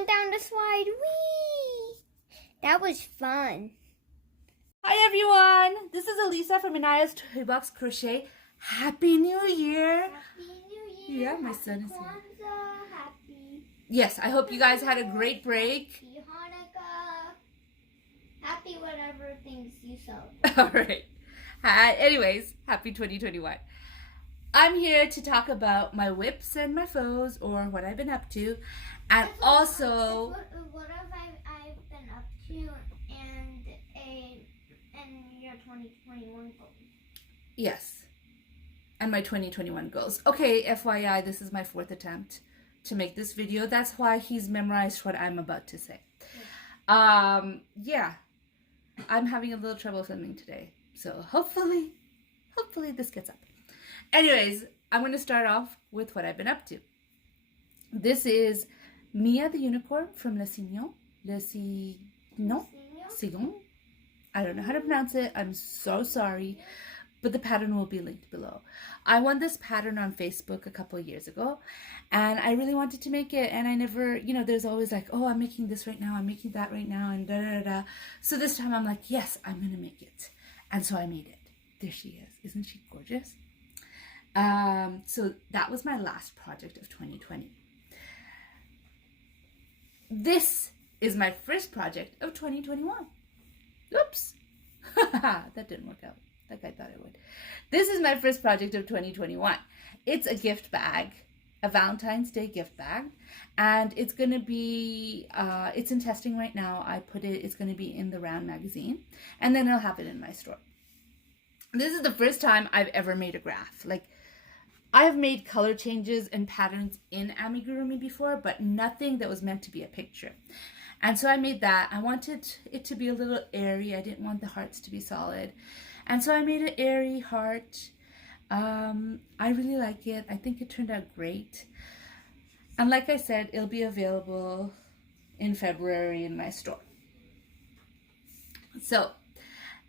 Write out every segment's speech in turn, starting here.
went down the slide. Whee! That was fun. Hi everyone, this is Elisa from Anaya's Toy Box Crochet. Happy New Year! Happy New Year. Yeah, my son is here. Kwanzaa. Happy. Yes, I hope you guys had a great break. Happy Hanukkah. Happy whatever things you celebrate. Alright. Anyways, happy 2021. I'm here to talk about my whips and my foes, or what I've been up to, and also what have I've been up to and your 2021 goals. yes, and my 2021 goals. Okay, FYI, this is my 4th attempt to make this video. That's why he's memorized what I'm about to say. Yeah, I'm having a little trouble filming today, so hopefully this gets up. Anyways, I'm going to start off with what I've been up to. This is Mia the Unicorn from Le Signon. Signon? I don't know how to pronounce it. I'm so sorry. But the pattern will be linked below. I won this pattern on Facebook a couple of years ago. And I really wanted to make it. And I never, there's always like, oh, I'm making this right now. I'm making that right now. And da-da-da-da. So this time I'm like, yes, I'm going to make it. And so I made it. There she is. Isn't she gorgeous? So that was my last project of 2020. This is my first project of 2021. Oops. That didn't work out like I thought it would. This is my first project of 2021. It's a gift bag, a Valentine's Day gift bag, and it's going to be, it's in testing right now. It's going to be in the Round magazine, and then I'll have it in my store. This is the first time I've ever made a graph. Like, I've made color changes and patterns in Amigurumi before, but nothing that was meant to be a picture. And so I made that. I wanted it to be a little airy. I didn't want the hearts to be solid. And so I made an airy heart. I really like it. I think it turned out great. And like I said, it'll be available in February in my store. So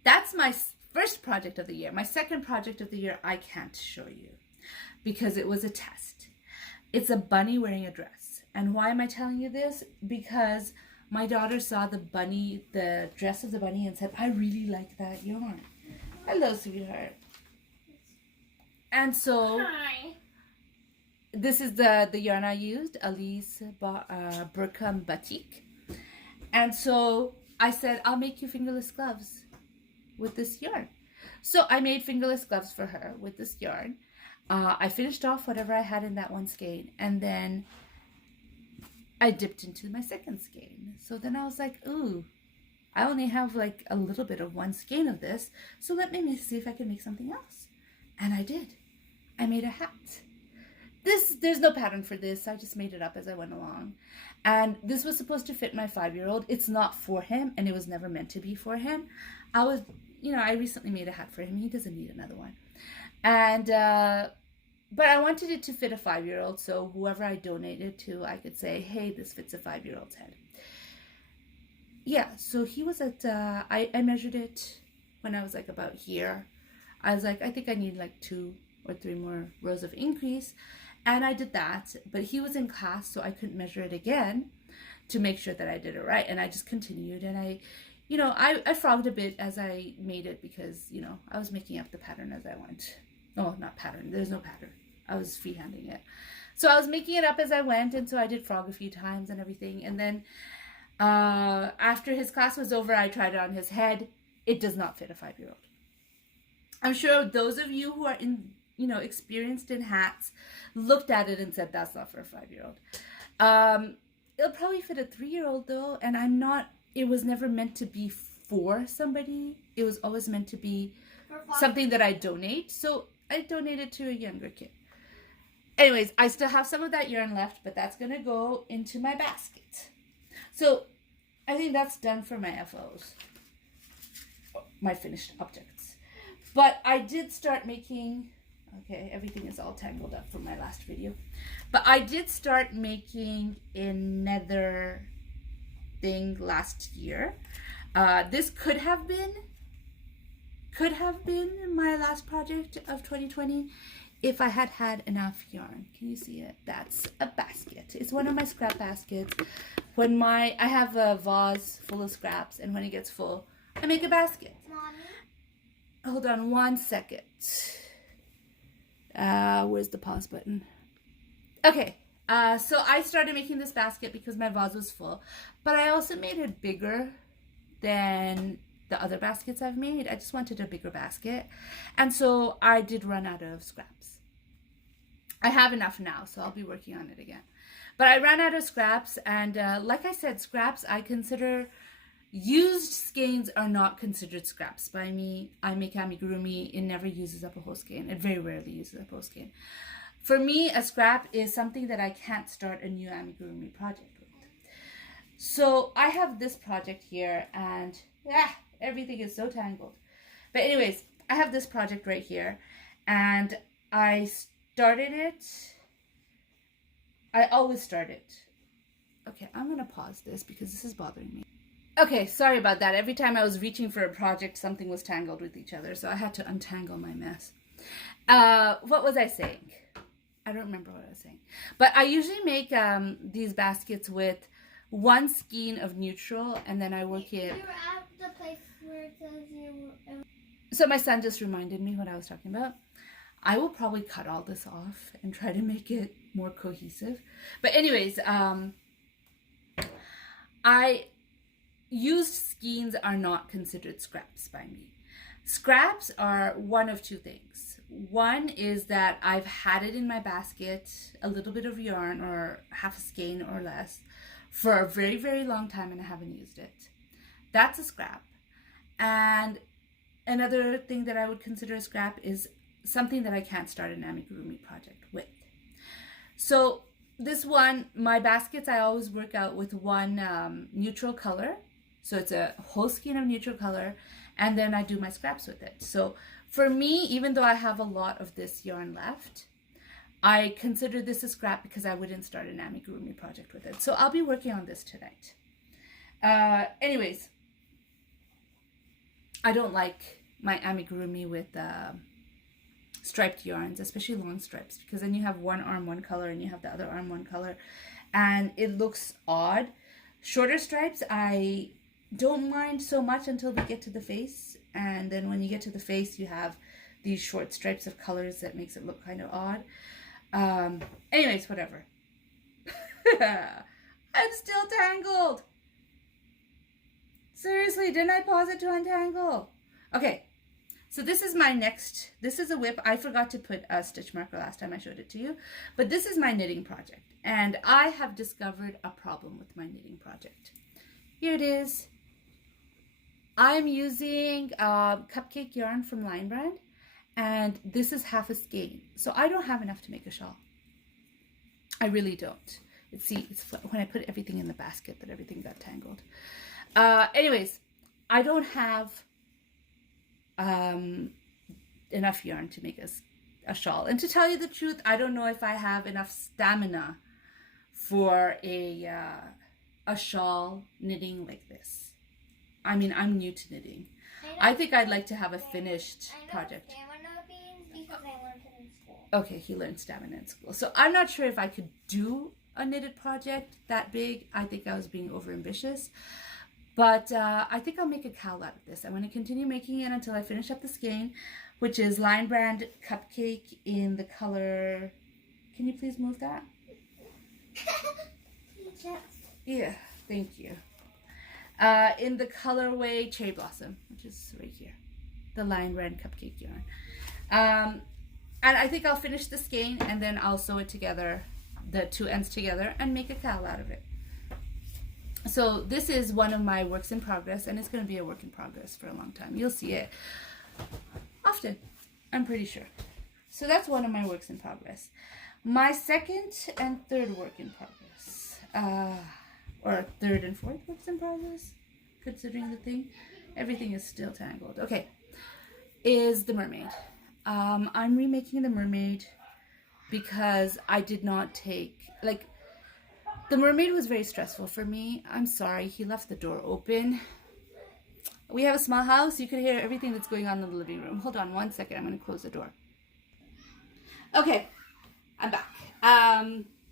that's my first project of the year. My second project of the year, I can't show you because it was a test. It's a bunny wearing a dress. And why am I telling you this? Because my daughter saw the dress of the bunny and said, I really like that yarn. Hello, sweetheart. And so, Hi. this is the yarn I used, Alice Burkham Batik. And so I said, I'll make you fingerless gloves with this yarn. So I made fingerless gloves for her with this yarn. I finished off whatever I had in that one skein, and then I dipped into my second skein. So then I was like, ooh, I only have like a little bit of one skein of this, so let me see if I can make something else. And I did. I made a hat. There's no pattern for this. I just made it up as I went along. And this was supposed to fit my 5-year-old. It's not for him, and it was never meant to be for him. I recently made a hat for him. He doesn't need another one. And, but I wanted it to fit a 5-year-old, so whoever I donated to, I could say, hey, this fits a 5-year-old's head. Yeah, so he was at, I measured it when I was like about here. I was like, I think I need like 2 or 3 more rows of increase. And I did that, but he was in class, so I couldn't measure it again to make sure that I did it right. And I just continued, and I frogged a bit as I made it because, I was making up the pattern as I went. Oh, not pattern. There's no pattern. I was freehanding it. So I was making it up as I went, and so I did frog a few times and everything. And then after his class was over, I tried it on his head. It does not fit a 5-year-old. I'm sure those of you who are experienced in hats looked at it and said, that's not for a 5-year-old. It'll probably fit a 3-year-old though, and it was never meant to be for somebody. It was always meant to be something that I donate. So I donated to a younger kid. Anyways, I still have some of that yarn left, but that's going to go into my basket. So I think that's done for my FOs, my finished objects. But I did start making, okay, everything is all tangled up from my last video. But I did start making another thing last year. This could have been my last project of 2020 if I had had enough yarn. Can you see it? That's a basket. It's one of my scrap baskets. When I have a vase full of scraps, and when it gets full, I make a basket. Mommy? Hold on 1 second. Where's the pause button? Okay, so I started making this basket because my vase was full, but I also made it bigger than the other baskets I've made. I just wanted a bigger basket, and so I did run out of scraps. I have enough now, so I'll be working on it again. But I ran out of scraps, and like I said, scraps I consider... Used skeins are not considered scraps by me. I make amigurumi. It never uses up a whole skein. It very rarely uses up a whole skein. For me, a scrap is something that I can't start a new amigurumi project with. So I have this project here, and everything is so tangled. But anyways, I have this project right here, and I started it. I always start it. Okay, I'm going to pause this because this is bothering me. Okay, sorry about that. Every time I was reaching for a project, something was tangled with each other, so I had to untangle my mess. What was I saying? I don't remember what I was saying. But I usually make these baskets with one skein of neutral, and then I work it... You're at the place where it says you... So my son just reminded me what I was talking about. I will probably cut all this off and try to make it more cohesive. But anyways, used skeins are not considered scraps by me. Scraps are one of two things. One is that I've had it in my basket, a little bit of yarn or half a skein or less, for a very, very long time and I haven't used it. That's a scrap. And another thing that I would consider a scrap is something that I can't start an amigurumi project with. So this one, my baskets, I always work out with one neutral color. So it's a whole skein of neutral color, and then I do my scraps with it. So for me, even though I have a lot of this yarn left, I consider this a scrap because I wouldn't start an amigurumi project with it. So I'll be working on this tonight. Anyways, I don't like my amigurumi with striped yarns, especially long stripes, because then you have one arm one color and you have the other arm one color, and it looks odd. Shorter stripes, I don't mind so much until we get to the face, and then when you get to the face you have these short stripes of colors that makes it look kind of odd. Anyways, whatever. I'm still tangled. Seriously, didn't I pause it to untangle? Okay, so this is my next, this is a whip. I forgot to put a stitch marker last time I showed it to you, but this is my knitting project, and I have discovered a problem with my knitting project. Here it is. I'm using cupcake yarn from Lion Brand, and this is half a skein, so I don't have enough to make a shawl. I really don't. It's when I put everything in the basket that everything got tangled. Anyways, I don't have enough yarn to make a shawl, and to tell you the truth, I don't know if I have enough stamina for a shawl knitting like this. I mean, I'm new to knitting. I think I'd like to have a finished project. Stamina beans because I learned it in school. Okay, he learned stamina in school. So I'm not sure if I could do a knitted project that big. I think I was being overambitious. But I think I'll make a cowl out of this. I'm going to continue making it until I finish up the skein, which is Lion Brand Cupcake in the color... Can you please move that? Yeah, thank you. In the colorway Cherry Blossom, which is right here. The Lion Brand Cupcake yarn. And I think I'll finish the skein and then I'll sew it together, the two ends together, and make a cowl out of it. So this is one of my works in progress, and it's going to be a work in progress for a long time. You'll see it often, I'm pretty sure. So that's one of my works in progress. My second and third work in progress, or third and fourth works in progress, considering the thing, everything is still tangled. Okay, is the mermaid. I'm remaking the mermaid because I did not take, like, the mermaid was very stressful for me. I'm sorry, he left the door open. We have a small house. You could hear everything that's going on in the living room. Hold on 1 second. I'm going to close the door. Okay, I'm back.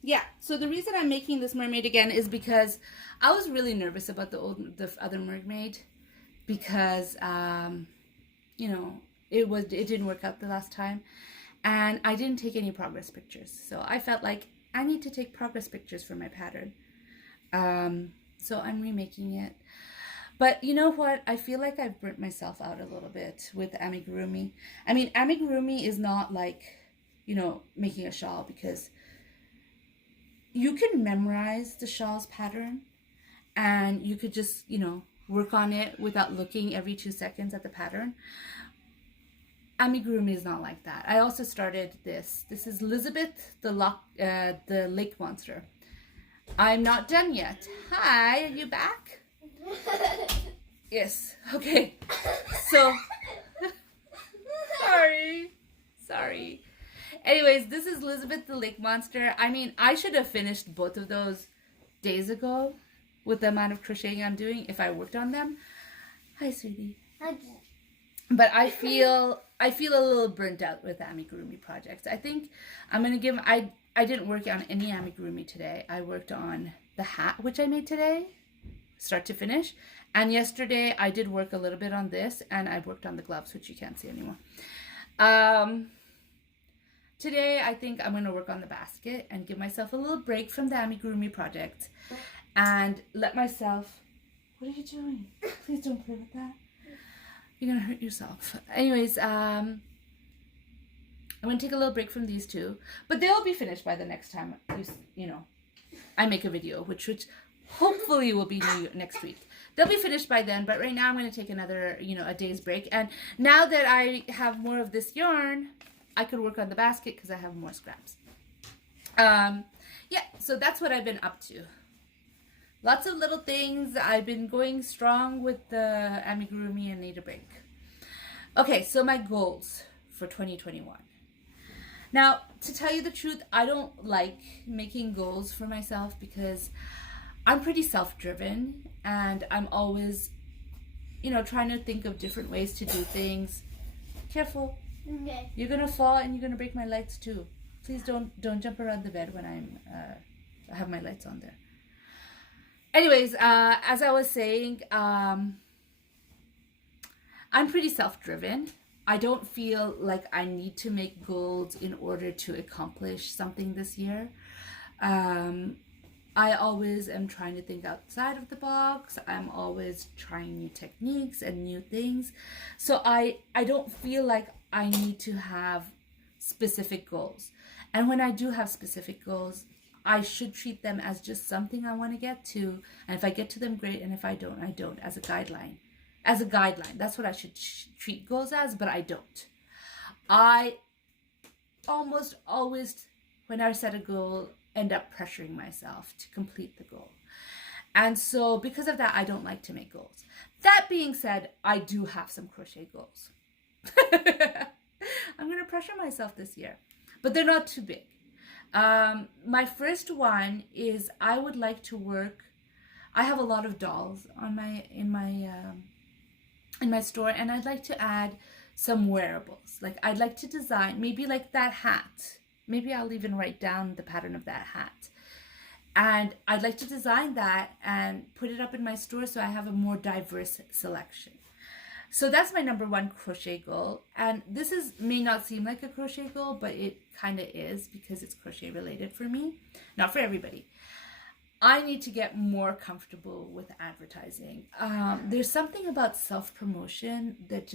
Yeah, so the reason I'm making this mermaid again is because I was really nervous about the other mermaid because it didn't work out the last time, and I didn't take any progress pictures. So I felt like I need to take progress pictures for my pattern. So I'm remaking it. But you know what? I feel like I've burnt myself out a little bit with amigurumi. I mean, amigurumi is not like, making a shawl, because you can memorize the shawl's pattern and you could just, work on it without looking every 2 seconds at the pattern. Amigurumi is not like that. I also started this. This is Elizabeth, the lake monster. I'm not done yet. Hi, are you back? Yes. Okay. So, sorry. Anyways, this is Elizabeth the Lake Monster. I mean, I should have finished both of those days ago with the amount of crocheting I'm doing if I worked on them. Hi, sweetie. But I feel a little burnt out with amigurumi projects. I think I'm gonna give. I didn't work on any amigurumi today. I worked on the hat, which I made today, start to finish. And yesterday I did work a little bit on this, and I worked on the gloves, which you can't see anymore. Today I think I'm gonna work on the basket and give myself a little break from the amigurumi project, and let myself. What are you doing? Please don't play with that. You're gonna hurt yourself. Anyways, I'm gonna take a little break from these two, but they'll be finished by the next time I make a video, which hopefully will be next week. They'll be finished by then, but right now I'm gonna take another a day's break. And now that I have more of this yarn, I could work on the basket because I have more scraps. Yeah, so that's what I've been up to. Lots of little things. I've been going strong with the amigurumi and need a break. Okay, so my goals for 2021. Now, to tell you the truth, I don't like making goals for myself because I'm pretty self-driven, and I'm always, trying to think of different ways to do things. Careful. Okay. You're gonna fall and you're gonna break my lights too. Please don't jump around the bed when I have my lights on there. Anyways, as I was saying, I'm pretty self-driven. I don't feel like I need to make goals in order to accomplish something this year. I always am trying to think outside of the box. I'm always trying new techniques and new things. So I don't feel like I need to have specific goals. And when I do have specific goals, I should treat them as just something I want to get to. And if I get to them, great. And if I don't, I don't, as a guideline. As a guideline. That's what I should treat goals as, but I don't. I almost always, when I set a goal, end up pressuring myself to complete the goal. And so because of that, I don't like to make goals. That being said, I do have some crochet goals. I'm going to pressure myself this year, but they're not too big. My first one is I would like to work. I have a lot of dolls on in my store, and I'd like to add some wearables. Like I'd like to design maybe like that hat. Maybe I'll even write down the pattern of that hat. And I'd like to design that and put it up in my store so I have a more diverse selection. So that's my number one crochet goal. And this may not seem like a crochet goal, but it kind of is because it's crochet related for me. Not for everybody. I need to get more comfortable with advertising. There's something about self-promotion that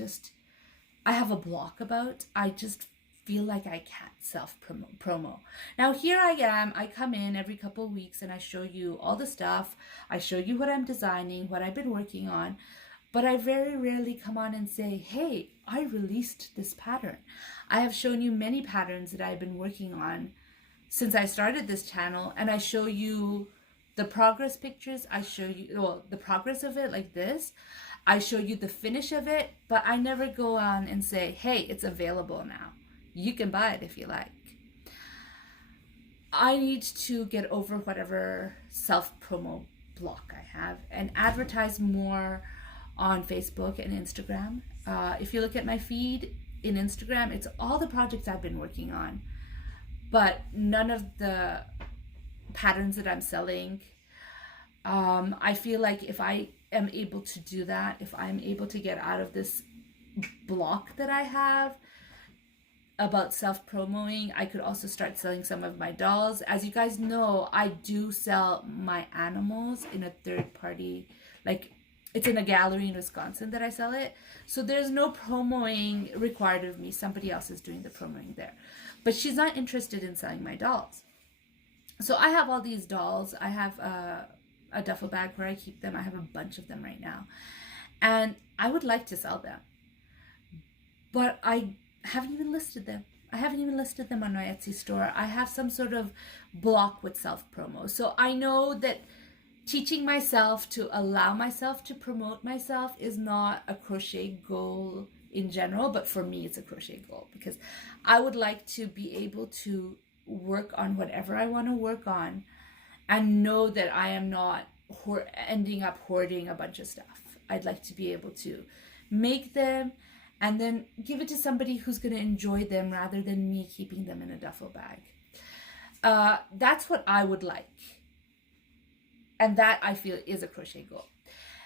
I have a block about. I just feel like I can't self-promo. Now here I am, I come in every couple of weeks and I show you all the stuff. I show you what I'm designing, what I've been working on. But I very rarely come on and say, hey, I released this pattern. I have shown you many patterns that I've been working on since I started this channel, and I show you the progress pictures. I show you, the progress of it like this. I show you the finish of it, but I never go on and say, hey, it's available now. You can buy it if you like. I need to get over whatever self-promo block I have and advertise more on Facebook and Instagram. If you look at my feed in Instagram, it's all the projects I've been working on. but none of the patterns that I'm selling, I feel like if I am able to do that, if I'm able to get out of this block that I have about self-promoting, I could also start selling some of my dolls. As you guys know, I do sell my animals in a third party, like it's in a gallery in Wisconsin that I sell it. So there's no promoing required of me. Somebody else is doing the promoting there. But she's not interested in selling my dolls. So I have all these dolls. I have a duffel bag where I keep them. I have a bunch of them right now. And I would like to sell them. But I haven't even listed them. I haven't even listed them on my Etsy store. I have some sort of block with self-promo. So I know that teaching myself to allow myself to promote myself is not a crochet goal in general, but for me it's a crochet goal because I would like to be able to work on whatever I want to work on and know that I am not ending up hoarding a bunch of stuff. I'd like to be able to make them and then give it to somebody who's going to enjoy them rather than me keeping them in a duffel bag. That's what I would like. And that I feel is a crochet goal.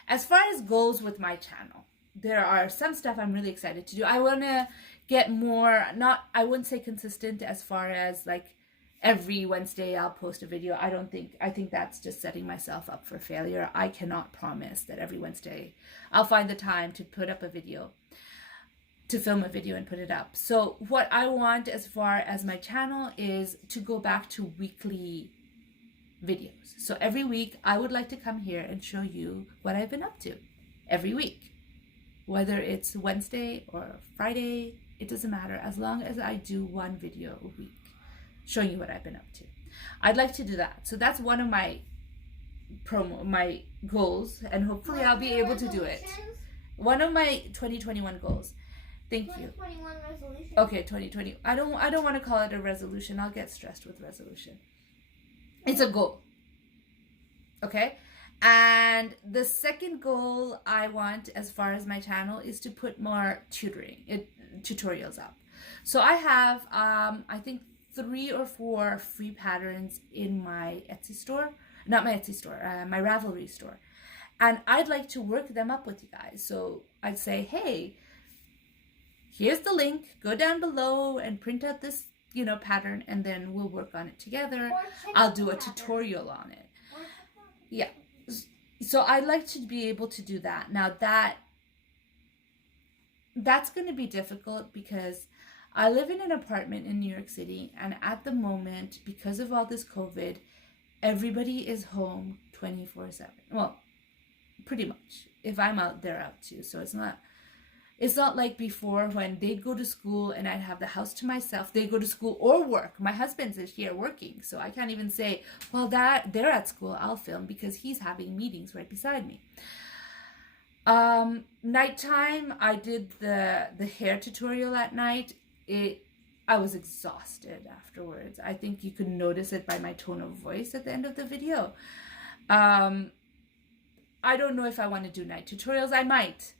As far as goals with my channel, there are some stuff I'm really excited to do. I want to get more, I wouldn't say consistent as far as like every Wednesday I'll post a video. I think that's just setting myself up for failure. I cannot promise that every Wednesday I'll find the time to put up a video, to film a video and put it up. So what I want as far as my channel is to go back to weekly videos. So every week I would like to come here and show you what I've been up to every week. Whether it's Wednesday or Friday, it doesn't matter as long as I do one video a week showing you what I've been up to. I'd like to do that. So that's one of my my goals, and hopefully I'll be able to do it. One of my 2021 goals. Thank you. 2021 resolution. Okay, 2020. I don't want to call it a resolution. I'll get stressed with resolution. It's a goal. Okay? And the second goal I want as far as my channel is to put more tutorials up. So I have, I think 3 or 4 free patterns in my Etsy store. Not my Etsy store, my Ravelry store. And I'd like to work them up with you guys. So I'd say, hey, here's the link. Go down below and print out this pattern, and then we'll work on it together. I'll do a tutorial on it. Yeah. So I'd like to be able to do that. Now that's going to be difficult because I live in an apartment in New York City, and at the moment, because of all this COVID, everybody is home 24/7. Well, pretty much. If I'm out, they're out too. So it's not like before when they'd go to school and I'd have the house to myself. They go to school or work. My husband's is here working, so I can't even say, well, they're at school, I'll film, because he's having meetings right beside me. Nighttime, I did the hair tutorial at night. I was exhausted afterwards. I think you could notice it by my tone of voice at the end of the video. I don't know if I want to do night tutorials. I might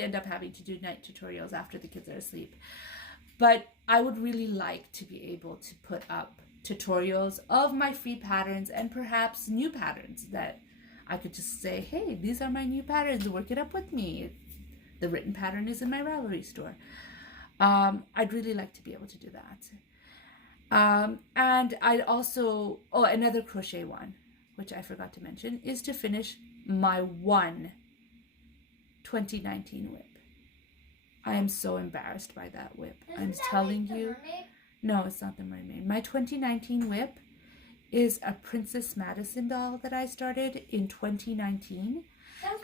end up having to do night tutorials after the kids are asleep. But I would really like to be able to put up tutorials of my free patterns and perhaps new patterns that I could just say, hey, these are my new patterns, work it up with me. The written pattern is in my Ravelry store. I'd really like to be able to do that. And I'd also, another crochet one, which I forgot to mention, is to finish my 2019 whip. I am so embarrassed by that whip. I'm telling you. No, it's not the mermaid. My 2019 whip is a Princess Madison doll that I started in 2019.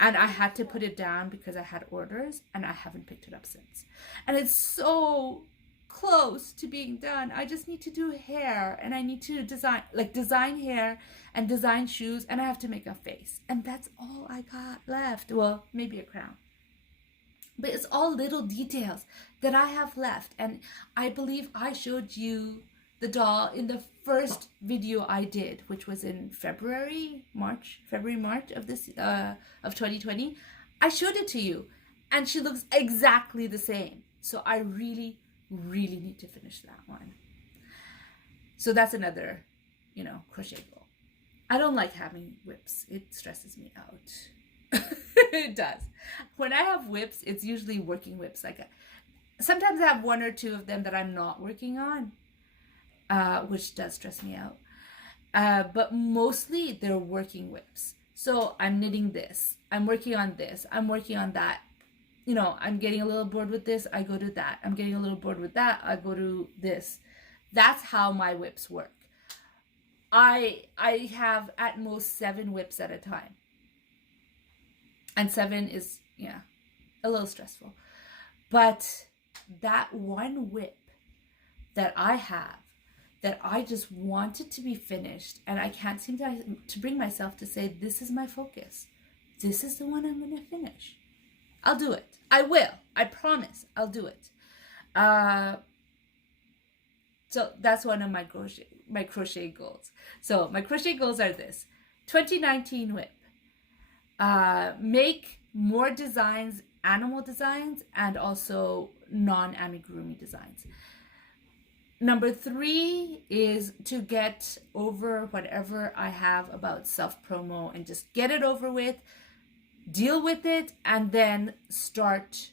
And I had to put it down because I had orders, and I haven't picked it up since. And it's so close to being done. I just need to do hair, and I need to design hair and design shoes, and I have to make a face. And that's all I got left. Well, maybe a crown. But it's all little details that I have left. And I believe I showed you the doll in the first video I did, which was in February, March of this of 2020. I showed it to you, and she looks exactly the same. So I really need to finish that one. So that's another, crochet goal. I don't like having whips. It stresses me out. It does. When I have whips, it's usually working whips. Sometimes I have one or two of them that I'm not working on, which does stress me out. But mostly they're working whips. So I'm knitting this. I'm working on this. I'm working on that. I'm getting a little bored with this. I go to that. I'm getting a little bored with that. I go to this. That's how my whips work. I have at most 7 whips at a time. And 7 is, a little stressful. But that one whip that I have, that I just wanted to be finished, and I can't seem to bring myself to say, this is my focus. This is the one I'm going to finish. I'll do it. I will. I promise. I'll do it. So that's one of my crochet goals. So my crochet goals are this. 2019 whip. Make more designs, animal designs, and also non-amigurumi designs. Number 3 is to get over whatever I have about self-promo and just get it over with, deal with it, and then start,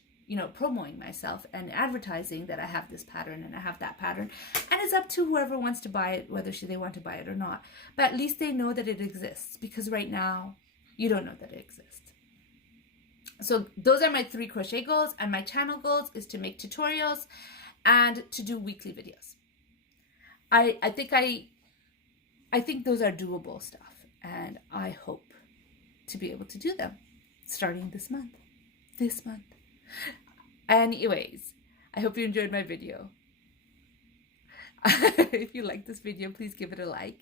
promoting myself and advertising that I have this pattern and I have that pattern. And it's up to whoever wants to buy it, whether they want to buy it or not. But at least they know that it exists, because right now you don't know that it exists. So those are my 3 crochet goals, and my channel goals is to make tutorials and to do weekly videos. I think those are doable stuff, and I hope to be able to do them starting this month. Anyways, I hope you enjoyed my video. If you like this video, please give it a like.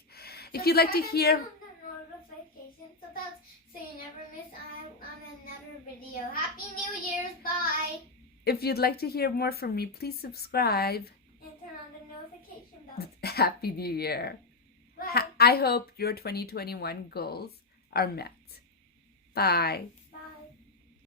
If you'd like to hear the notification bells so you never miss out on another video. Happy New Year's! Bye! If you'd like to hear more from me, please subscribe. And turn on the notification bell. Happy New Year. Bye! I hope your 2021 goals are met. Bye.